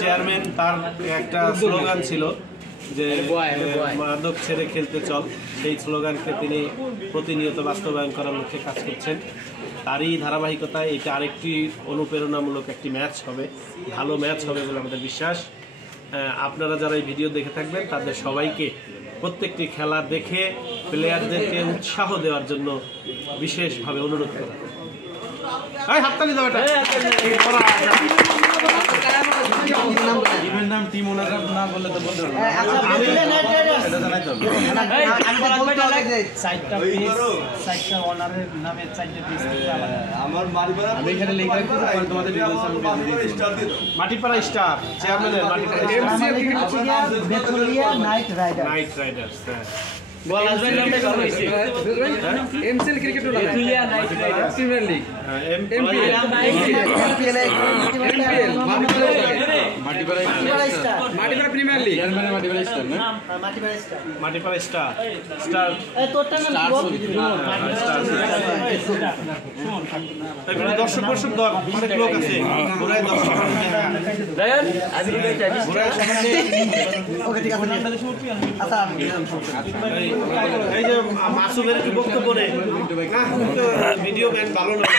Chairman তার একটা slogan ছিল যে মাদক ছেড়ে খেলতে চল, সেই স্লোগানকে তিনি প্রতিনিয়ত বাস্তবায়ন করার লক্ষ্যে কাজ করছেন। তারই ধারাবাহিকতায় এটা আরেকটি অনুপ্রেরণামূলক একটি ম্যাচ হবে, ভালো ম্যাচ হবে বলে আমাদের বিশ্বাস। আপনারা যারা এই ভিডিও দেখে থাকবেন তাদের সবাইকে প্রত্যেকটি খেলা দেখে প্লেয়ারদেরকে উৎসাহ দেওয়ার জন্য বিশেষভাবে অনুরোধ করা। হাততালি দাও। এটা নাম টিম ওনার না বললে তো বলতে পারবো। মাটিপাড়া স্টার চেয়ারম্যানের knight riders. MCL cricket premier league Matipara premier league Matipara star star দর্শক অনেক লোক আছে। এই যে মাসুমের কি বক্তব্য নেই, ভিডিও ম্যান ভালো নয়,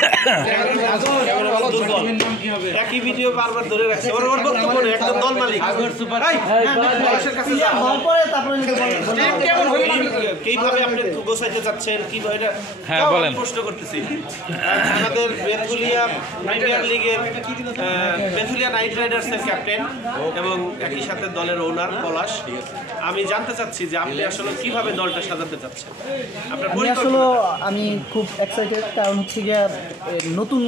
একই ভিডিও বারবার ধরে রাখছে। ওর বক্তব্য নেই, একদম দল মালিক। কিভাবে আপনি গোছাইতে চাচ্ছেন, কিভাবে এটা প্রশ্ন করতেছি। আমাদের বেথুলিয়া প্রিমিয়ার লিগের বেথুলিয়া নাইট রাইডার্সের ক্যাপ্টেন এবং একই সাথে দলের ওনার পলাশ, আমি জানতে চাচ্ছি যে আপনি আসলে কিভাবে দলটা সাজাতে চাচ্ছেন। আমি খুব এক্সাইটেড, কারণ হচ্ছে গিয়ে নতুন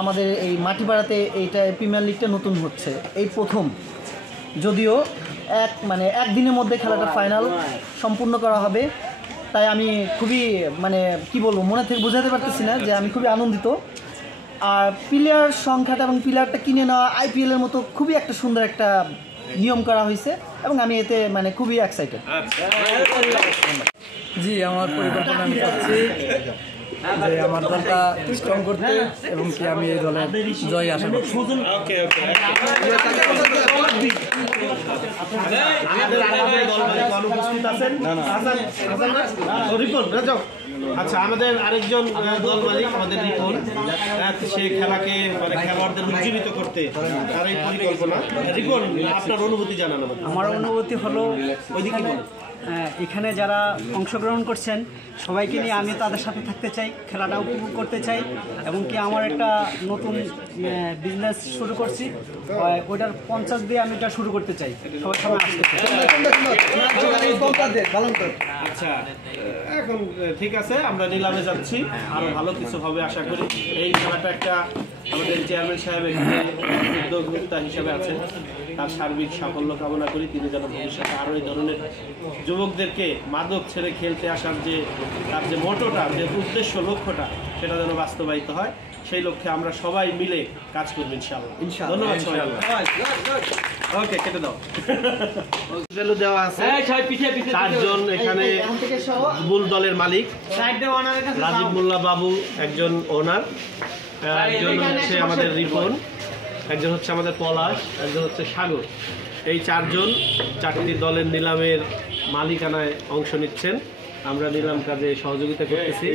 আমাদের এই মাটিপাড়াতে এইটা প্রিমিয়ার লিগটা নতুন হচ্ছে, এই প্রথম। যদিও একদিনের মধ্যে খেলাটা ফাইনাল সম্পূর্ণ করা হবে, তাই আমি খুবই কি বলবো, মনে থেকে বোঝাতে পারতেছি না যে আমি খুবই আনন্দিত। আর প্লেয়ার সংখ্যাটা এবং প্লেয়ারটা কিনে নেওয়া আইপিএলের মতো খুবই একটা সুন্দর একটা নিয়ম করা হয়েছে এবং আমি এতে খুবই এক্সাইটেড। জি, আমার পরিকল্পনা আমি করছি যে আমার দলটা স্ট্রং করতে এবং কি আমি এই দলের জয় আশা করছি। আচ্ছা, আমাদের আরেকজন দল মালিক আমাদের রিপন, সে খেলাকে খেলোয়াড়দের উজ্জীবিত করতে তার এই পরিকল্পনা। রিপন, আপনার অনুভূতি জানান। আমার অনুভূতি হলো ওইদিকে এখানে যারা অংশগ্রহণ করছেন সবাইকে নিয়ে আমি তাদের সাথে থাকতে চাই, খেলাটা উপভোগ করতে চাই এবং কি আমার একটা নতুন বিজনেস শুরু করছি, ওইটার 50 দিয়ে আমি এটা শুরু করতে চাই, সবার সামনে আসতে চাই। আচ্ছা, এখন ঠিক আছে, আমরা নিলামে যাচ্ছি, আরো ভালো কিছু হবে আশা করি। এই খেলাটা একটা আমাদের চেয়ারম্যান সাহেব এখানে উদ্যোক্তা হিসেবে আছেন, তার সার্বিক সাফল্য কামনা করি। তিনি যেন ভবিষ্যতে আরও এই ধরনের যুবকদেরকে মাদক ছেড়ে খেলতে আসার যে তার যে মোটোটা, যে উদ্দেশ্য, লক্ষ্যটা, সেটা যেন বাস্তবায়িত হয়। সেই লক্ষ্যে আমরা সবাই মিলে কাজ করবো ইনশাআল্লাহ। ধন্যবাদ সবাই। ওকে, কেটে দাও। দেওয়া আছে 4 জন এখানে মূল দলের মালিক। রাজীব মোল্লা বাবু একজন ওনার, একজন হচ্ছে আমাদের রিপন, একজন হচ্ছে আমাদের পলাশ, একজন হচ্ছে সাগর। এই 4 জন 4টি দলের নিলামের মালিকানায় অংশ নিচ্ছেন। আমরা নিলাম কাজে সহযোগিতা করতেছি।